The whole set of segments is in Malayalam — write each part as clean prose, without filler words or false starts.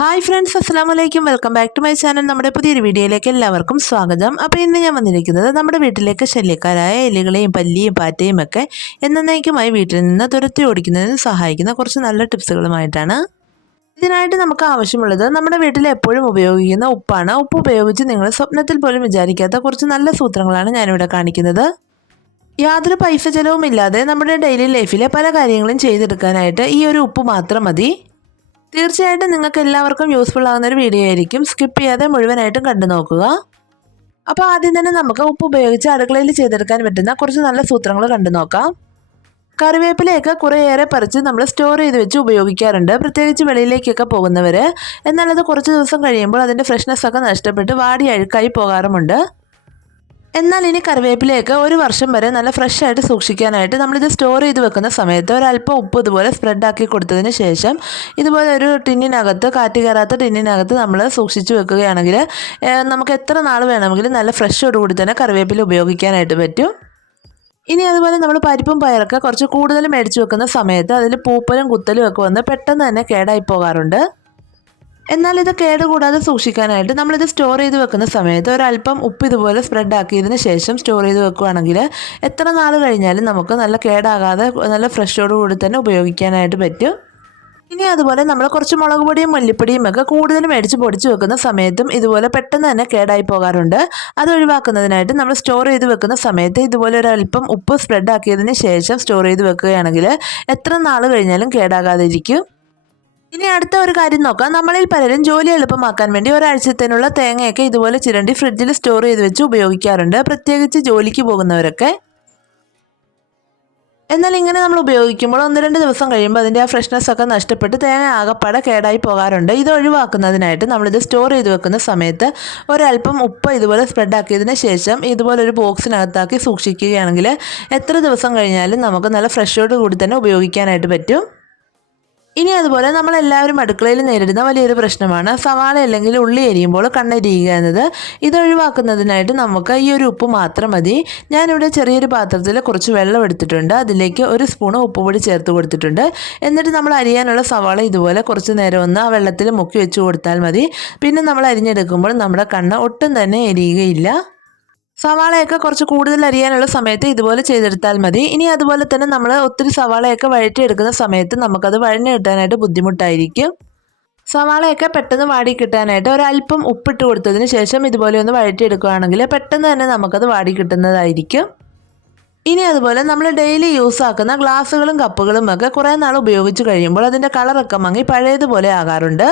ഹായ് ഫ്രണ്ട്സ്, അസ്സലാമലൈക്കും. Welcome back to my channel. നമ്മുടെ പുതിയൊരു വീഡിയോയിലേക്ക് എല്ലാവർക്കും സ്വാഗതം. അപ്പോൾ ഇന്ന് ഞാൻ വന്നിരിക്കുന്നത് നമ്മുടെ വീട്ടിലേക്ക് ശല്യക്കാരായ എലികളെയും പല്ലിയും പാറ്റയും ഒക്കെ എന്നേക്കുമായി വീട്ടിൽ നിന്ന് തുരത്തി ഓടിക്കുന്നതിന് സഹായിക്കുന്ന കുറച്ച് നല്ല ടിപ്സുകളുമായിട്ടാണ്. ഇതിനായിട്ട് നമുക്ക് ആവശ്യമുള്ളത് നമ്മുടെ വീട്ടിൽ എപ്പോഴും ഉപയോഗിക്കുന്ന ഉപ്പാണ്. ഉപ്പ് ഉപയോഗിച്ച് നിങ്ങൾ സ്വപ്നത്തിൽ പോലും വിചാരിക്കാത്ത കുറച്ച് നല്ല സൂത്രങ്ങളാണ് ഞാനിവിടെ കാണിക്കുന്നത്. യാതൊരു പൈസ ചിലവുമില്ലാതെ നമ്മുടെ ഡെയിലി ലൈഫിലെ പല കാര്യങ്ങളും ചെയ്തെടുക്കാനായിട്ട് ഈ ഒരു ഉപ്പ് മാത്രം മതി. തീർച്ചയായിട്ടും നിങ്ങൾക്ക് എല്ലാവർക്കും യൂസ്ഫുൾ ആകുന്നൊരു വീഡിയോ ആയിരിക്കും. സ്കിപ്പ് ചെയ്യാതെ മുഴുവനായിട്ടും കണ്ടു നോക്കുക. അപ്പോൾ ആദ്യം തന്നെ നമുക്ക് ഉപ്പ് ഉപയോഗിച്ച് അടുക്കളയിൽ ചെയ്തെടുക്കാൻ പറ്റുന്ന കുറച്ച് നല്ല സൂത്രങ്ങൾ കണ്ടു നോക്കാം. കറിവേപ്പിലയൊക്കെ കുറേയേറെ പറിച്ച് നമ്മൾ സ്റ്റോർ ചെയ്ത് വെച്ച് ഉപയോഗിക്കാറുണ്ട്, പ്രത്യേകിച്ച് വെളിയിലേക്കൊക്കെ പോകുന്നവർ. എന്നാൽ അത് കുറച്ച് ദിവസം കഴിയുമ്പോൾ അതിൻ്റെ ഫ്രഷ്നെസ് ഒക്കെ നഷ്ടപ്പെട്ട് വാടി അഴുക്കായി പോകാറുമുണ്ട്. എന്നാൽ ഇനി കറിവേപ്പിലയൊക്കെ ഒരു വർഷം വരെ നല്ല ഫ്രഷ് ആയിട്ട് സൂക്ഷിക്കാനായിട്ട് നമ്മളിത് സ്റ്റോർ ചെയ്ത് വെക്കുന്ന സമയത്ത് ഒരല്പം ഉപ്പ് ഇതുപോലെ സ്പ്രെഡാക്കി കൊടുത്തതിന് ശേഷം ഇതുപോലെ ഒരു ടിന്നിനകത്ത്, കാറ്റ് കയറാത്ത ടിന്നിനകത്ത് നമ്മൾ സൂക്ഷിച്ച് വെക്കുകയാണെങ്കിൽ നമുക്ക് എത്ര നാൾ വേണമെങ്കിലും നല്ല ഫ്രഷോടുകൂടി തന്നെ കറിവേപ്പില ഉപയോഗിക്കാനായിട്ട് പറ്റും. ഇനി അതുപോലെ നമ്മൾ പരിപ്പും പയറൊക്കെ കുറച്ച് കൂടുതൽ മേടിച്ച് വെക്കുന്ന സമയത്ത് അതിൽ പൂപ്പലും കുത്തലും ഒക്കെ വന്ന് പെട്ടെന്ന് തന്നെ കേടായി പോകാറുണ്ട്. എന്നാൽ ഇത് കേടുകൂടാതെ സൂക്ഷിക്കാനായിട്ട് നമ്മളിത് സ്റ്റോർ ചെയ്ത് വെക്കുന്ന സമയത്ത് ഒരല്പം ഉപ്പ് ഇതുപോലെ സ്പ്രെഡ് ആക്കിയതിന് ശേഷം സ്റ്റോർ ചെയ്ത് വെക്കുകയാണെങ്കിൽ എത്ര നാൾ കഴിഞ്ഞാലും നമുക്ക് നല്ല കേടാകാതെ നല്ല ഫ്രഷോടുകൂടി തന്നെ ഉപയോഗിക്കാനായിട്ട് പറ്റും. ഇനി അതുപോലെ നമ്മൾ കുറച്ച് മുളക് പൊടിയും മല്ലിപ്പൊടിയും ഒക്കെ കൂടുതൽ മേടിച്ച് പൊടിച്ച് വെക്കുന്ന സമയത്തും ഇതുപോലെ പെട്ടെന്ന് തന്നെ കേടായി പോകാറുണ്ട്. അത് ഒഴിവാക്കുന്നതിനായിട്ട് നമ്മൾ സ്റ്റോർ ചെയ്ത് വെക്കുന്ന സമയത്ത് ഇതുപോലെ ഒരല്പം ഉപ്പ് സ്പ്രെഡ് ആക്കിയതിന് ശേഷം സ്റ്റോർ ചെയ്ത് വെക്കുകയാണെങ്കിൽ എത്ര നാൾ കഴിഞ്ഞാലും കേടാകാതെ ഇരിക്കും. ഇനി അടുത്ത ഒരു കാര്യം നോക്കാം. നമ്മളിൽ പലരും ജോലി എളുപ്പമാക്കാൻ വേണ്ടി ഒരാഴ്ചത്തേനുള്ള തേങ്ങയൊക്കെ ഇതുപോലെ ചിരണ്ടി ഫ്രിഡ്ജിൽ സ്റ്റോർ ചെയ്ത് വെച്ച് ഉപയോഗിക്കാറുണ്ട്, പ്രത്യേകിച്ച് ജോലിക്ക് പോകുന്നവരൊക്കെ. എന്നാൽ ഇങ്ങനെ നമ്മൾ ഉപയോഗിക്കുമ്പോൾ 1-2 ദിവസം കഴിയുമ്പോൾ അതിൻ്റെ ആ ഫ്രഷ്നെസ് ഒക്കെ നഷ്ടപ്പെട്ട് തേങ്ങ ആകപ്പാടെ കേടായി പോകാറുണ്ട്. ഇത് ഒഴിവാക്കുന്നതിനായിട്ട് നമ്മളിത് സ്റ്റോർ ചെയ്ത് വെക്കുന്ന സമയത്ത് ഒരല്പം ഉപ്പ് ഇതുപോലെ സ്പ്രെഡ് ആക്കിയതിന് ശേഷം ഇതുപോലെ ഒരു ബോക്സിനകത്താക്കി സൂക്ഷിക്കുകയാണെങ്കിൽ എത്ര ദിവസം കഴിഞ്ഞാലും നമുക്ക് നല്ല ഫ്രഷോട് കൂടി തന്നെ ഉപയോഗിക്കാനായിട്ട് പറ്റും. ഇനി അതുപോലെ നമ്മളെല്ലാവരും അടുക്കളയിൽ നേരിടുന്ന വലിയൊരു പ്രശ്നമാണ് സവാള അല്ലെങ്കിൽ ഉള്ളി എരിയുമ്പോൾ കണ്ണെരിയുക എന്നത്. ഇത് ഒഴിവാക്കുന്നതിനായിട്ട് നമുക്ക് ഈ ഒരു ഉപ്പ് മാത്രം മതി. ഞാനിവിടെ ചെറിയൊരു പാത്രത്തിൽ കുറച്ച് വെള്ളം എടുത്തിട്ടുണ്ട്, അതിലേക്ക് 1 സ്പൂൺ ഉപ്പുപൊടി ചേർത്ത് കൊടുത്തിട്ടുണ്ട്. എന്നിട്ട് നമ്മൾ അരിയാനുള്ള സവാള ഇതുപോലെ കുറച്ച് നേരം ഒന്ന് ആ വെള്ളത്തിൽ മുക്കി വെച്ച് കൊടുത്താൽ മതി. പിന്നെ നമ്മൾ അരിഞ്ഞെടുക്കുമ്പോൾ നമ്മുടെ കണ്ണ് ഒട്ടും തന്നെ എരിയുകയില്ല. സവാളയൊക്കെ കുറച്ച് കൂടുതൽ അരിയാനുള്ള സമയത്ത് ഇതുപോലെ ചെയ്തെടുത്താൽ മതി. ഇനി അതുപോലെ തന്നെ നമ്മൾ ഒത്തിരി സവാളയൊക്കെ വഴറ്റിയെടുക്കുന്ന സമയത്ത് നമുക്കത് വഴഞ്ഞു കിട്ടാനായിട്ട് ബുദ്ധിമുട്ടായിരിക്കും. സവാളയൊക്കെ പെട്ടെന്ന് വാടി കിട്ടാനായിട്ട് ഒരല്പം ഉപ്പിട്ട് കൊടുത്തതിന് ശേഷം ഇതുപോലെ ഒന്ന് വഴറ്റിയെടുക്കുകയാണെങ്കിൽ പെട്ടെന്ന് തന്നെ നമുക്കത് വാടി കിട്ടുന്നതായിരിക്കും. ഇനി അതുപോലെ നമ്മൾ ഡെയിലി യൂസ് ആക്കുന്ന ഗ്ലാസ്സുകളും കപ്പുകളും ഒക്കെ കുറേ നാൾ ഉപയോഗിച്ച് കഴിയുമ്പോൾ അതിൻ്റെ കളറൊക്കെ മങ്ങി പഴയതുപോലെ ആകാറുണ്ട്.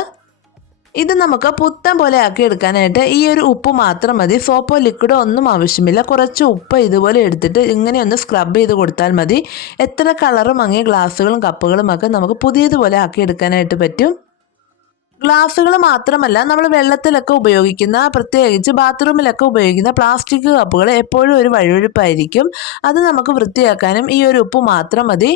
ഇത് നമുക്ക് പുത്തൻ പോലെ ആക്കി എടുക്കാനായിട്ട് ഈ ഒരു ഉപ്പ് മാത്രം മതി. സോപ്പോ ലിക്വിഡോ ഒന്നും ആവശ്യമില്ല. കുറച്ച് ഉപ്പ് ഇതുപോലെ എടുത്തിട്ട് ഇങ്ങനെ ഒന്ന് സ്ക്രബ് ചെയ്ത് കൊടുത്താൽ മതി. എത്ര കളറ് മങ്ങിയ ഗ്ലാസ്സുകളും കപ്പുകളും ഒക്കെ നമുക്ക് പുതിയതുപോലെ ആക്കി എടുക്കാനായിട്ട് പറ്റും. ഗ്ലാസ്സുകൾ മാത്രമല്ല, നമ്മൾ വെള്ളത്തിലൊക്കെ ഉപയോഗിക്കുന്ന, പ്രത്യേകിച്ച് ബാത്റൂമിലൊക്കെ ഉപയോഗിക്കുന്ന പ്ലാസ്റ്റിക് കപ്പുകൾ എപ്പോഴും ഒരു വഴുവഴുപ്പായിരിക്കും. അത് നമുക്ക് വൃത്തിയാക്കാനും ഈ ഒരു ഉപ്പ് മാത്രം മതി.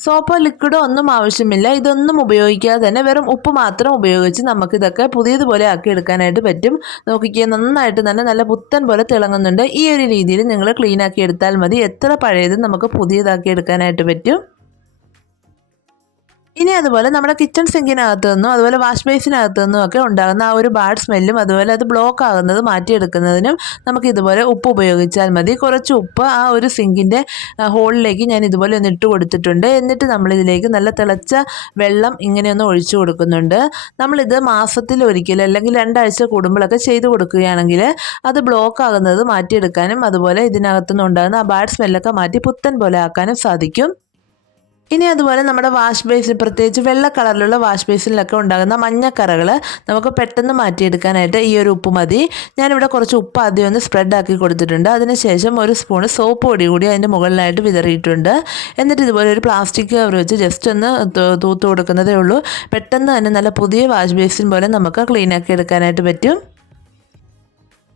സോപ്പോ ലിക്വിഡോ ഒന്നും ആവശ്യമില്ല. ഇതൊന്നും ഉപയോഗിക്കാതെ തന്നെ വെറും ഉപ്പ് മാത്രം ഉപയോഗിച്ച് നമുക്കിതൊക്കെ പുതിയതുപോലെ ആക്കി എടുക്കാനായിട്ട് പറ്റും. നോക്കിക്കുക, നന്നായിട്ട് തന്നെ നല്ല പുത്തൻ പോലെ തിളങ്ങുന്നുണ്ട്. ഈ ഒരു രീതിയിൽ നിങ്ങൾ ക്ലീൻ ആക്കി എടുത്താൽ മതി. എത്ര പഴയതും നമുക്ക് പുതിയതാക്കി എടുക്കാനായിട്ട് പറ്റും. ഇനി അതുപോലെ നമ്മുടെ കിച്ചൺ സിങ്കിനകത്തു നിന്നും അതുപോലെ വാഷ് ബേസിനകത്തു നിന്നും ഒക്കെ ഉണ്ടാകുന്ന ആ ഒരു ബാഡ് സ്മെല്ലും അതുപോലെ അത് ബ്ലോക്ക് ആകുന്നത് മാറ്റിയെടുക്കുന്നതിനും നമുക്ക് ഇതുപോലെ ഉപ്പ് ഉപയോഗിച്ചാൽ മതി. കുറച്ച് ഉപ്പ് ആ ഒരു സിങ്കിൻ്റെ ഹോളിലേക്ക് ഞാൻ ഇതുപോലെ ഒന്ന് ഇട്ട് കൊടുത്തിട്ടുണ്ട്. എന്നിട്ട് നമ്മളിതിലേക്ക് നല്ല തിളച്ച വെള്ളം ഇങ്ങനെയൊന്ന് ഒഴിച്ചു കൊടുക്കുന്നുണ്ട്. നമ്മളിത് മാസത്തിലൊരിക്കൽ അല്ലെങ്കിൽ 2 ആഴ്ച കൂടുമ്പോഴൊക്കെ ചെയ്ത് കൊടുക്കുകയാണെങ്കിൽ അത് ബ്ലോക്ക് ആകുന്നത് മാറ്റിയെടുക്കാനും അതുപോലെ ഇതിനകത്തുനിന്ന് ഉണ്ടാകുന്ന ആ ബാഡ് സ്മെല്ലൊക്കെ മാറ്റി പുത്തൻ പോലെ ആക്കാനും സാധിക്കും. ഇനി അതുപോലെ നമ്മുടെ വാഷ് ബേസിൻ, പ്രത്യേകിച്ച് വെള്ള കളറിലുള്ള വാഷ് ബേസിനിലൊക്കെ ഉണ്ടാകുന്ന മഞ്ഞക്കറകൾ നമുക്ക് പെട്ടെന്ന് മാറ്റിയെടുക്കാനായിട്ട് ഈ ഒരു ഉപ്പ് മതി. ഞാനിവിടെ കുറച്ച് ഉപ്പ് ആദ്യം ഒന്ന് സ്പ്രെഡ് ആക്കി കൊടുത്തിട്ടുണ്ട്. അതിനുശേഷം 1 സ്പൂൺ സോപ്പ് പൊടി കൂടി അതിൻ്റെ മുകളിലായിട്ട് വിതറിയിട്ടുണ്ട്. എന്നിട്ട് ഇതുപോലെ ഒരു പ്ലാസ്റ്റിക് കവർ വെച്ച് ജസ്റ്റ് ഒന്ന് തൂത്ത് കൊടുക്കുന്നതേ ഉള്ളൂ. പെട്ടെന്ന് തന്നെ നല്ല പുതിയ വാഷ് ബേസിൻ പോലെ നമുക്ക് ക്ലീൻ ആക്കി എടുക്കാനായിട്ട് പറ്റും.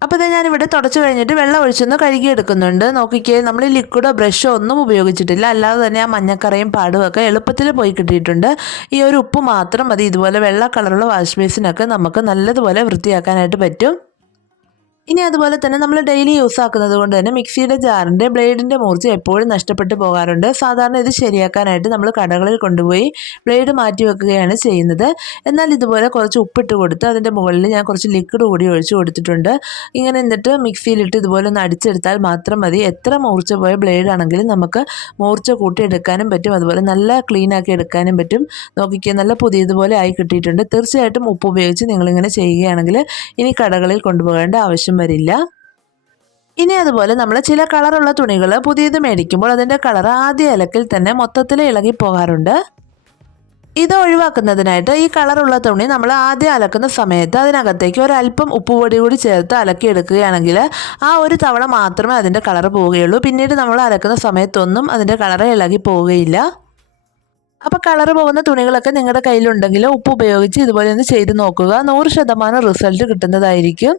അപ്പോൾ ഇത് ഞാനിവിടെ തുടച്ച് കഴിഞ്ഞിട്ട് വെള്ളം ഒഴിച്ചൊന്ന് കഴുകിയെടുക്കുന്നുണ്ട്. നോക്കിക്കേ, നമ്മൾ ലിക്വിഡോ ബ്രഷോ ഒന്നും ഉപയോഗിച്ചിട്ടില്ല. അല്ലാതെ തന്നെ ആ മഞ്ഞക്കറയും പാടുമൊക്കെ എളുപ്പത്തിൽ പോയി കിട്ടിയിട്ടുണ്ട്. ഈ ഒരു ഉപ്പ് മാത്രം മതി. ഇതുപോലെ വെള്ള കളറുള്ള വാഷ് ബേസിനൊക്കെ നമുക്ക് നല്ലതുപോലെ വൃത്തിയാക്കാനായിട്ട് പറ്റും. ഇനി അതുപോലെ തന്നെ നമ്മൾ ഡെയിലി യൂസ് ആക്കുന്നത് കൊണ്ട് തന്നെ മിക്സിയുടെ ജാറിൻ്റെ ബ്ലേഡിൻ്റെ മൂർച്ച എപ്പോഴും നഷ്ടപ്പെട്ടു പോകാറുണ്ട്. സാധാരണ ഇത് ശരിയാക്കാനായിട്ട് നമ്മൾ കടകളിൽ കൊണ്ടുപോയി ബ്ലേഡ് മാറ്റി വെക്കുകയാണ് ചെയ്യുന്നത്. എന്നാൽ ഇതുപോലെ കുറച്ച് ഉപ്പിട്ട് കൊടുത്ത് അതിൻ്റെ മുകളിൽ ഞാൻ കുറച്ച് ലിക്വിഡ് കൂടി ഒഴിച്ചു കൊടുത്തിട്ടുണ്ട്. ഇങ്ങനെ എന്നിട്ട് മിക്സിയിലിട്ട് ഇതുപോലെ ഒന്ന് അടിച്ചെടുത്താൽ മാത്രം മതി. എത്ര മൂർച്ച പോയ ബ്ലേഡ് ആണെങ്കിലും നമുക്ക് മൂർച്ച കൂട്ടി എടുക്കാനും പറ്റും, അതുപോലെ നല്ല ക്ലീൻ ആക്കി എടുക്കാനും പറ്റും. നോക്കിക്കുക, നല്ല പുതിയതുപോലെ ആയി കിട്ടിയിട്ടുണ്ട്. തീർച്ചയായിട്ടും ഉപ്പ് ഉപയോഗിച്ച് നിങ്ങളിങ്ങനെ ചെയ്യുകയാണെങ്കിൽ ഇനി കടകളിൽ കൊണ്ടുപോകേണ്ട ആവശ്യം വരില്ല. ഇനി അതുപോലെ നമ്മൾ ചില കളറുള്ള തുണികൾ പുതിയത് മേടിക്കുമ്പോൾ അതിൻ്റെ കളർ ആദ്യ അലക്കിൽ തന്നെ മൊത്തത്തിൽ ഇളകി പോകാറുണ്ട്. ഇത് ഒഴിവാക്കുന്നതിനായിട്ട് ഈ കളറുള്ള തുണി നമ്മൾ ആദ്യം അലക്കുന്ന സമയത്ത് അതിനകത്തേക്ക് ഒരല്പം ഉപ്പുപൊടി കൂടി ചേർത്ത് അലക്കിയെടുക്കുകയാണെങ്കിൽ ആ ഒരു തവണ മാത്രമേ അതിൻ്റെ കളർ പോവുകയുള്ളൂ. പിന്നീട് നമ്മൾ അലക്കുന്ന സമയത്തൊന്നും അതിൻ്റെ കളർ ഇളകി പോവുകയില്ല. അപ്പോൾ കളർ പോകുന്ന തുണികളൊക്കെ നിങ്ങളുടെ കയ്യിലുണ്ടെങ്കിൽ ഉപ്പ് ഉപയോഗിച്ച് ഇതുപോലെ ഒന്ന് ചെയ്ത് നോക്കുക. 100% റിസൾട്ട് കിട്ടുന്നതായിരിക്കും.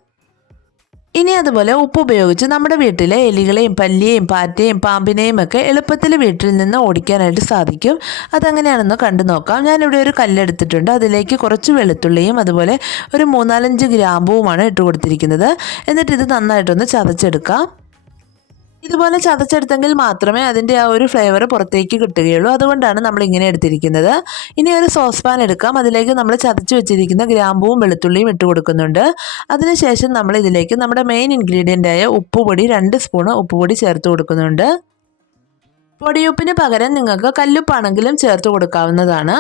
ഇനി അതുപോലെ ഉപ്പ് ഉപയോഗിച്ച് നമ്മുടെ വീട്ടിലെ എലികളെയും പല്ലിയെയും പാറ്റയും പാമ്പിനെയും ഒക്കെ എളുപ്പത്തിൽ വീട്ടിൽ നിന്ന് ഓടിക്കാനായിട്ട് സാധിക്കും. അതെങ്ങനെയാണെന്ന് കണ്ടു നോക്കാം. ഞാനിവിടെ ഒരു കല്ലെടുത്തിട്ടുണ്ട്. അതിലേക്ക് കുറച്ച് വെളുത്തുള്ളിയും അതുപോലെ ഒരു 3-4 ഗ്രാമ്പുവുമാണ് ഇട്ട് കൊടുത്തിരിക്കുന്നത്. എന്നിട്ട് ഇത് നന്നായിട്ടൊന്ന് ചതച്ചെടുക്കാം. ഇതുപോലെ ചതച്ചെടുത്തെങ്കിൽ മാത്രമേ അതിൻ്റെ ആ ഒരു ഫ്ലേവർ പുറത്തേക്ക് കിട്ടുകയുള്ളൂ. അതുകൊണ്ടാണ് നമ്മൾ ഇങ്ങനെ എടുത്തിരിക്കുന്നത്. ഇനി ഒരു സോസ് പാൻ എടുക്കാം. അതിലേക്ക് നമ്മൾ ചതച്ച് വെച്ചിരിക്കുന്ന ഗ്രാമ്പൂവും വെളുത്തുള്ളിയും ഇട്ട് കൊടുക്കുന്നുണ്ട്. അതിനുശേഷം നമ്മൾ ഇതിലേക്ക് നമ്മുടെ മെയിൻ ഇൻഗ്രീഡിയൻ്റായ ഉപ്പുപൊടി 2 സ്പൂൺ ഉപ്പുപൊടി ചേർത്ത് കൊടുക്കുന്നുണ്ട്. പൊടിയുപ്പിന് പകരം നിങ്ങൾക്ക് കല്ലുപ്പാണെങ്കിലും ചേർത്ത് കൊടുക്കാവുന്നതാണ്.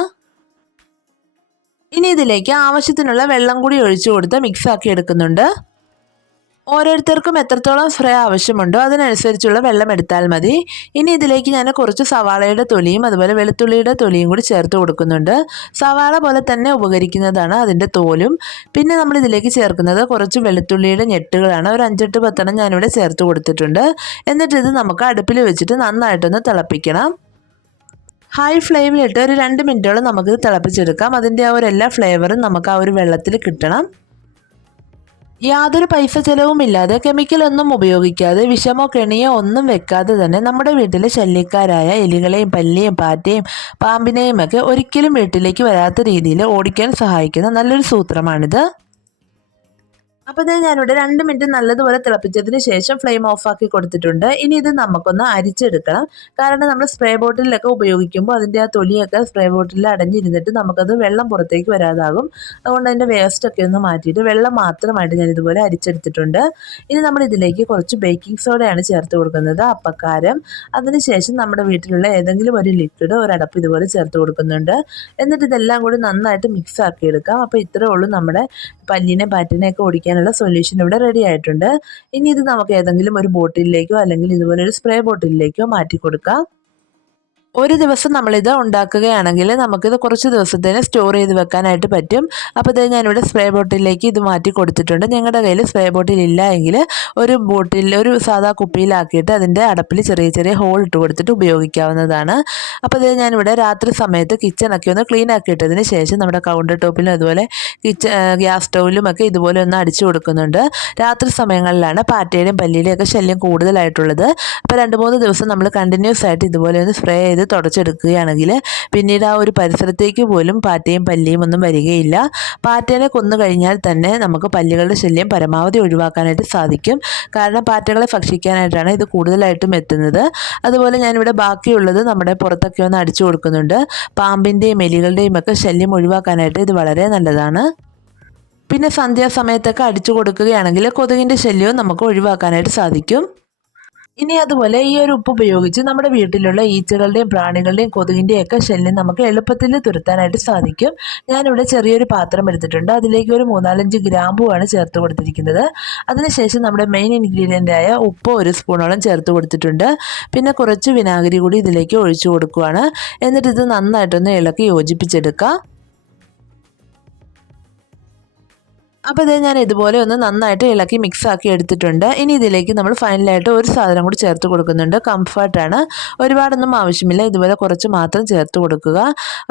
ഇനി ഇതിലേക്ക് ആവശ്യത്തിനുള്ള വെള്ളം കൂടി ഒഴിച്ചു കൊടുത്ത് മിക്സ് ആക്കി എടുക്കുന്നുണ്ട്. ഓരോരുത്തർക്കും എത്രത്തോളം സ്പ്രേ ആവശ്യമുണ്ടോ അതിനനുസരിച്ചുള്ള വെള്ളം എടുത്താൽ മതി. ഇനി ഇതിലേക്ക് ഞാൻ കുറച്ച് സവാളയുടെ തൊലിയും അതുപോലെ വെളുത്തുള്ളിയുടെ തൊലിയും കൂടി ചേർത്ത് കൊടുക്കുന്നുണ്ട്. സവാള പോലെ തന്നെ ഉപകരിക്കുന്നതാണ് അതിൻ്റെ തോലും. പിന്നെ നമ്മൾ ഇതിലേക്ക് ചേർക്കുന്നത് കുറച്ച് വെളുത്തുള്ളിയുടെ ഞെട്ടുകളാണ്. ഒരു 5-8 10 ഞാനിവിടെ ചേർത്ത് കൊടുത്തിട്ടുണ്ട്. എന്നിട്ട് ഇത് നമുക്ക് അടുപ്പിൽ വെച്ചിട്ട് നന്നായിട്ടൊന്ന് തിളപ്പിക്കണം. ഹൈ ഫ്ലെയിമിലിട്ട് ഒരു 2 മിനിറ്റോളം നമുക്കിത് തിളപ്പിച്ചെടുക്കാം. അതിൻ്റെ ആ ഒരു എല്ലാ ഫ്ലേവറും നമുക്ക് ആ ഒരു വെള്ളത്തിൽ കിട്ടണം. യാതൊരു പൈസ ചെലവുമില്ലാതെ കെമിക്കലൊന്നും ഉപയോഗിക്കാതെ വിഷമോ കെണിയോ ഒന്നും വെക്കാതെ തന്നെ നമ്മുടെ വീട്ടിലെ ശല്യക്കാരായ എലികളെയും പല്ലിയെയും പാറ്റയും പാമ്പിനെയും ഒക്കെ ഒരിക്കലും വീട്ടിലേക്ക് വരാത്ത രീതിയിൽ ഓടിക്കാൻ സഹായിക്കുന്ന നല്ലൊരു സൂത്രമാണിത്. അപ്പോൾ ഞാനിവിടെ 2 മിനിറ്റ് നല്ലതുപോലെ തിളപ്പിച്ചതിന് ശേഷം ഫ്ലെയിം ഓഫാക്കി കൊടുത്തിട്ടുണ്ട്. ഇനി ഇത് നമുക്കൊന്ന് അരിച്ചെടുക്കണം. കാരണം നമ്മൾ സ്പ്രേ ബോട്ടിലൊക്കെ ഉപയോഗിക്കുമ്പോൾ അതിൻ്റെ ആ തൊലിയൊക്കെ സ്പ്രേ ബോട്ടിലിൽ അടഞ്ഞിരുന്നിട്ട് നമുക്കത് വെള്ളം പുറത്തേക്ക് വരാതാകും. അതുകൊണ്ട് അതിൻ്റെ വേസ്റ്റൊക്കെ ഒന്ന് മാറ്റിയിട്ട് വെള്ളം മാത്രമായിട്ട് ഞാനിതുപോലെ അരിച്ചെടുത്തിട്ടുണ്ട്. ഇനി നമ്മൾ ഇതിലേക്ക് കുറച്ച് ബേക്കിംഗ് സോഡയാണ് ചേർത്ത് കൊടുക്കുന്നത്, അപ്പക്കാരം. അതിനുശേഷം നമ്മുടെ വീട്ടിലുള്ള ഏതെങ്കിലും ഒരു ലിക്വിഡ് ഒരടപ്പ് ഇതുപോലെ ചേർത്ത് കൊടുക്കുന്നുണ്ട്. എന്നിട്ട് ഇതെല്ലാം കൂടി നന്നായിട്ട് മിക്സ് ആക്കി എടുക്കാം. അപ്പോൾ ഇത്രയേ ഉള്ളൂ നമ്മുടെ പല്ലിനെ പാറ്റിനെയൊക്കെ ഓടിക്കാൻ സൊല്യൂഷൻ ഇവിടെ റെഡി ആയിട്ടുണ്ട്. ഇനി ഇത് നമുക്ക് ഏതെങ്കിലും ഒരു ബോട്ടിലേക്കോ അല്ലെങ്കിൽ ഇതുപോലെ ഒരു സ്പ്രേ ബോട്ടിലേക്കോ മാറ്റി കൊടുക്കാം. ഒരു ദിവസം നമ്മളിത് ഉണ്ടാക്കുകയാണെങ്കിൽ നമുക്കിത് കുറച്ച് ദിവസത്തേന് സ്റ്റോർ ചെയ്ത് വെക്കാനായിട്ട് പറ്റും. അപ്പോൾ ഇത് ഞാനിവിടെ സ്പ്രേ ബോട്ടിലേക്ക് ഇത് മാറ്റി കൊടുത്തിട്ടുണ്ട്. നിങ്ങളുടെ കയ്യിൽ സ്പ്രേ ബോട്ടിൽ ഇല്ല എങ്കിൽ ഒരു സാധാ കുപ്പിയിലാക്കിയിട്ട് അതിൻ്റെ അടപ്പിൽ ചെറിയ ചെറിയ ഹോൾ ഇട്ട് കൊടുത്തിട്ട് ഉപയോഗിക്കാവുന്നതാണ്. അപ്പോൾ ഇത് ഞാനിവിടെ രാത്രി സമയത്ത് കിച്ചണൊക്കെ ഒന്ന് ക്ലീൻ ആക്കിയിട്ടതിന് ശേഷം നമ്മുടെ കൗണ്ടർ ടോപ്പിലും അതുപോലെ ഗ്യാസ് സ്റ്റൗവിലുമൊക്കെ ഇതുപോലെ ഒന്ന് അടിച്ചു കൊടുക്കുന്നുണ്ട്. രാത്രി സമയങ്ങളിലാണ് പാറ്റയുടെയും പല്ലിയുടെയും ഒക്കെ ശല്യം കൂടുതലായിട്ടുള്ളത്. അപ്പോൾ 2-3 ദിവസം നമ്മൾ കണ്ടിന്യൂസ് ആയിട്ട് ഇതുപോലെ ഒന്ന് സ്പ്രേ ചെയ്ത് തുടച്ചെടുക്കുകയാണെങ്കിൽ പിന്നീട് ആ ഒരു പരിസരത്തേക്ക് പോലും പാറ്റയും പല്ലിയും ഒന്നും വരികയില്ല. പാറ്റേനെ കൊന്നു കഴിഞ്ഞാൽ തന്നെ നമുക്ക് പല്ലികളുടെ ശല്യം പരമാവധി ഒഴിവാക്കാനായിട്ട് സാധിക്കും. കാരണം പാറ്റകളെ ഭക്ഷിക്കാനായിട്ടാണ് ഇത് കൂടുതലായിട്ടും എത്തുന്നത്. അതുപോലെ ഞാനിവിടെ ബാക്കിയുള്ളത് നമ്മുടെ പുറത്തൊക്കെ ഒന്ന് അടിച്ചു കൊടുക്കുന്നുണ്ട്. പാമ്പിൻ്റെയും എലികളുടെയും ഒക്കെ ശല്യം ഒഴിവാക്കാനായിട്ട് ഇത് വളരെ നല്ലതാണ്. പിന്നെ സന്ധ്യാസമയത്തൊക്കെ അടിച്ചു കൊടുക്കുകയാണെങ്കിൽ കൊതുകിൻ്റെ ശല്യവും നമുക്ക് ഒഴിവാക്കാനായിട്ട് സാധിക്കും. ഇനി അതുപോലെ ഈ ഒരു ഉപ്പ് ഉപയോഗിച്ച് നമ്മുടെ വീട്ടിലുള്ള ഈച്ചകളുടെയും പ്രാണികളുടെയും കൊതുകിൻ്റെയും ഒക്കെ ശല്യം നമുക്ക് എളുപ്പത്തിൽ തുരത്താനായിട്ട് സാധിക്കും. ഞാനിവിടെ ചെറിയൊരു പാത്രം എടുത്തിട്ടുണ്ട്. അതിലേക്ക് ഒരു 3-4 ഗ്രാമ്പുവാണ് ചേർത്ത് കൊടുത്തിരിക്കുന്നത്. അതിനുശേഷം നമ്മുടെ മെയിൻ ഇൻഗ്രീഡിയൻ്റായ ഉപ്പ് 1 സ്പൂണോളം ചേർത്ത് കൊടുത്തിട്ടുണ്ട്. പിന്നെ കുറച്ച് വിനാഗിരി കൂടി ഇതിലേക്ക് ഒഴിച്ചു കൊടുക്കുകയാണ്. എന്നിട്ട് ഇത് നന്നായിട്ടൊന്ന് ഇളക്കി യോജിപ്പിച്ചെടുക്കുക. അപ്പോൾ ഇത് ഞാൻ ഇതുപോലെ ഒന്ന് നന്നായിട്ട് ഇളക്കി മിക്സ് ആക്കി എടുത്തിട്ടുണ്ട്. ഇനി ഇതിലേക്ക് നമ്മൾ ഫൈനലായിട്ട് ഒരു സാധനം കൂടി ചേർത്ത് കൊടുക്കുന്നുണ്ട്. കംഫർട്ടാണ്. ഒരുപാടൊന്നും ആവശ്യമില്ല, ഇതുപോലെ കുറച്ച് മാത്രം ചേർത്ത് കൊടുക്കുക.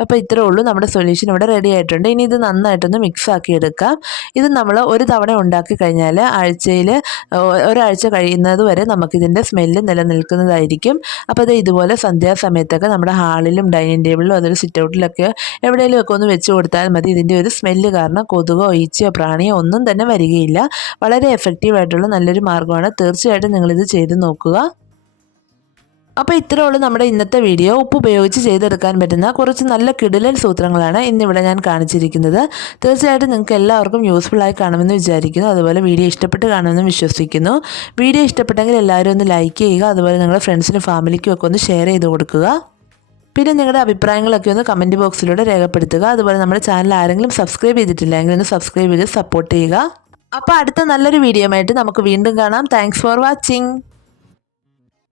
അപ്പോൾ ഇത്രേ ഉള്ളൂ, നമ്മുടെ സൊല്യൂഷൻ ഇവിടെ റെഡി ആയിട്ടുണ്ട്. ഇനി ഇത് നന്നായിട്ടൊന്ന് മിക്സ് ആക്കി എടുക്കാം. ഇത് നമ്മൾ ഒരു തവണ ഉണ്ടാക്കി കഴിഞ്ഞാൽ ഒരാഴ്ച കഴിയുന്നത് വരെ നമുക്കിതിൻ്റെ സ്മെല്ല് നിലനിൽക്കുന്നതായിരിക്കും. അപ്പോൾ ഇത് ഇതുപോലെ സന്ധ്യാസമയത്തൊക്കെ നമ്മുടെ ഹാളിലും ഡൈനിങ് ടേബിളിലും അതൊരു സിറ്റ് ഔട്ടിലൊക്കെ എവിടെയെങ്കിലുമൊക്കെ ഒന്ന് വെച്ച് കൊടുത്താൽ മതി. ഇതിൻ്റെ ഒരു സ്മെല്ല് കാരണം കൊതുകോ ഈച്ചയോ പ്രാണിയോ പണിയോ ഒന്നും തന്നെ വരികയില്ല. വളരെ എഫക്റ്റീവായിട്ടുള്ള നല്ലൊരു മാർഗ്ഗമാണ്. തീർച്ചയായിട്ടും നിങ്ങളിത് ചെയ്ത് നോക്കുക. അപ്പോൾ ഇത്രയുള്ള നമ്മുടെ ഇന്നത്തെ വീഡിയോ. ഉപ്പ് ഉപയോഗിച്ച് ചെയ്തെടുക്കാൻ പറ്റുന്ന കുറച്ച് നല്ല കിടിലൻ സൂത്രങ്ങളാണ് ഇന്നിവിടെ ഞാൻ കാണിച്ചിരിക്കുന്നത്. തീർച്ചയായിട്ടും നിങ്ങൾക്ക് എല്ലാവർക്കും യൂസ്ഫുള്ളായി കാണുമെന്ന് വിചാരിക്കുന്നു. അതുപോലെ വീഡിയോ ഇഷ്ടപ്പെട്ട് കാണുമെന്ന് വിശ്വസിക്കുന്നു. വീഡിയോ ഇഷ്ടപ്പെട്ടെങ്കിൽ എല്ലാവരും ഒന്ന് ലൈക്ക് ചെയ്യുക. അതുപോലെ നിങ്ങളുടെ ഫ്രണ്ട്സിനും ഫാമിലിക്കും ഒക്കെ ഒന്ന് ഷെയർ ചെയ്ത് കൊടുക്കുക. പിന്നെ നിങ്ങളുടെ അഭിപ്രായങ്ങളൊക്കെ ഒന്ന് കമൻറ്റ് ബോക്സിലൂടെ രേഖപ്പെടുത്തുക. അതുപോലെ നമ്മുടെ ചാനൽ ആരെങ്കിലും സബ്സ്ക്രൈബ് ചെയ്തിട്ടില്ലെങ്കിൽ ഒന്ന് സബ്സ്ക്രൈബ് ചെയ്ത് സപ്പോർട്ട് ചെയ്യുക. അപ്പോൾ അടുത്ത നല്ലൊരു വീഡിയോ ആയിട്ട് നമുക്ക് വീണ്ടും കാണാം. Thanks for watching.